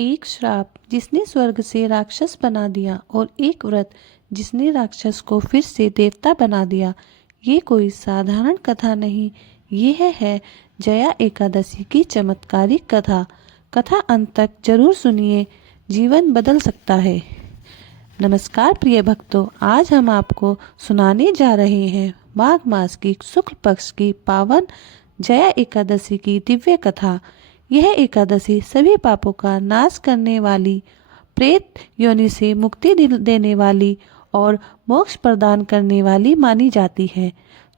एक श्राप जिसने स्वर्ग से राक्षस बना दिया और एक व्रत जिसने राक्षस को फिर से देवता बना दिया। ये कोई साधारण कथा नहीं, यह है जया एकादशी की चमत्कारिक कथा। कथा अंत तक जरूर सुनिए, जीवन बदल सकता है। नमस्कार प्रिय भक्तों, आज हम आपको सुनाने जा रहे हैं माघ मास की शुक्ल पक्ष की पावन जया एकादशी की दिव्य कथा। यह एकादशी सभी पापों का नाश करने वाली, प्रेत योनि से मुक्ति देने वाली और मोक्ष प्रदान करने वाली मानी जाती है।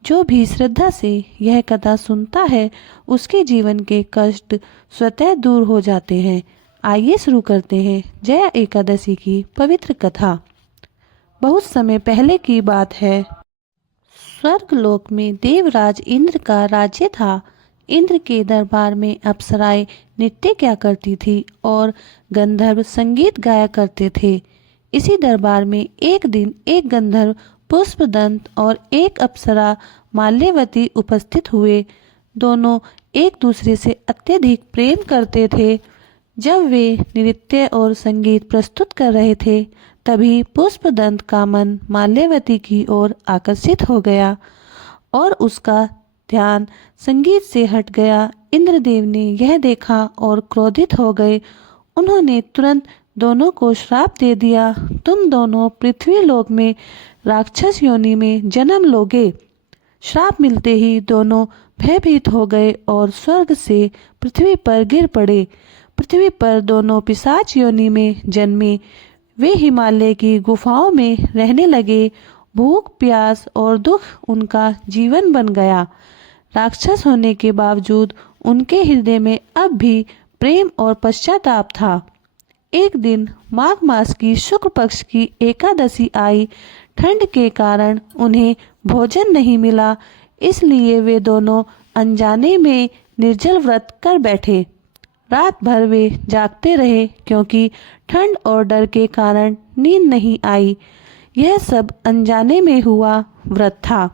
जो भी श्रद्धा से यह कथा सुनता है उसके जीवन के कष्ट स्वतः दूर हो जाते हैं। आइए शुरू करते हैं जया एकादशी की पवित्र कथा। बहुत समय पहले की बात है। स्वर्गलोक में देवराज इंद्र का राज्य था। इंद्र के दरबार में अप्सराएं नृत्य किया करती थी और गंधर्व संगीत गाया करते थे। इसी दरबार में एक दिन एक गंधर्व पुष्पदंत और एक अप्सरा माल्यवती उपस्थित हुए। दोनों एक दूसरे से अत्यधिक प्रेम करते थे। जब वे नृत्य और संगीत प्रस्तुत कर रहे थे तभी पुष्पदंत का मन माल्यवती की ओर आकर्षित हो गया और उसका ध्यान संगीत से हट गया। इंद्रदेव ने यह देखा और क्रोधित हो गए। उन्होंने तुरंत दोनों को श्राप दे दिया, तुम दोनों पृथ्वी लोक में राक्षस योनि में जन्म लोगे। श्राप मिलते ही दोनों भयभीत हो गए और स्वर्ग से पृथ्वी पर गिर पड़े। पृथ्वी पर दोनों पिशाच योनि में जन्मे। वे हिमालय की गुफाओं में रहने लगे। भूख, प्यास और दुख उनका जीवन बन गया। राक्षस होने के बावजूद उनके हृदय में अब भी प्रेम और पश्चाताप था। एक दिन माघ मास की शुक्ल पक्ष की एकादशी आई। ठंड के कारण उन्हें भोजन नहीं मिला, इसलिए वे दोनों अनजाने में निर्जल व्रत कर बैठे। रात भर वे जागते रहे क्योंकि ठंड और डर के कारण नींद नहीं आई। यह सब अनजाने में हुआ व्रत था।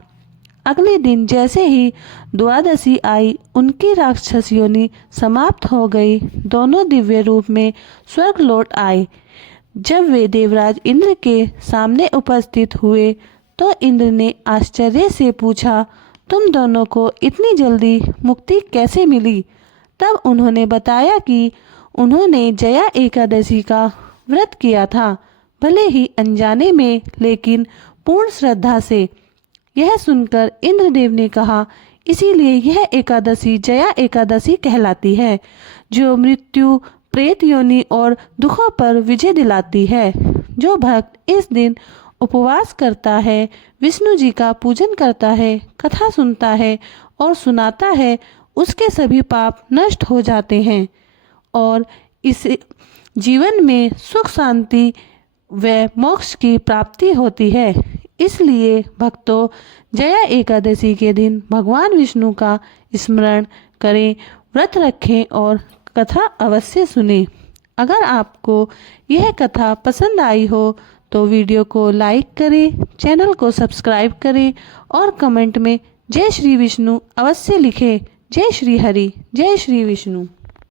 अगले दिन जैसे ही द्वादशी आई, उनकी राक्षस योनि समाप्त हो गई। दोनों दिव्य रूप में स्वर्ग लौट आए। जब वे देवराज इंद्र के सामने उपस्थित हुए तो इंद्र ने आश्चर्य से पूछा, तुम दोनों को इतनी जल्दी मुक्ति कैसे मिली? तब उन्होंने बताया कि उन्होंने जया एकादशी का व्रत किया था, भले ही अनजाने में लेकिन पूर्ण श्रद्धा से। यह सुनकर इंद्रदेव ने कहा, इसीलिए यह एकादशी जया एकादशी कहलाती है, जो मृत्यु, प्रेत योनि और दुखों पर विजय दिलाती है। जो भक्त इस दिन उपवास करता है, विष्णु जी का पूजन करता है, कथा सुनता है और सुनाता है, उसके सभी पाप नष्ट हो जाते हैं और इस जीवन में सुख, शांति व मोक्ष की प्राप्ति होती है। इसलिए भक्तों, जया एकादशी के दिन भगवान विष्णु का स्मरण करें, व्रत रखें और कथा अवश्य सुनें। अगर आपको यह कथा पसंद आई हो तो वीडियो को लाइक करें, चैनल को सब्सक्राइब करें और कमेंट में जय श्री विष्णु अवश्य लिखें। जय श्री हरि, जय श्री विष्णु।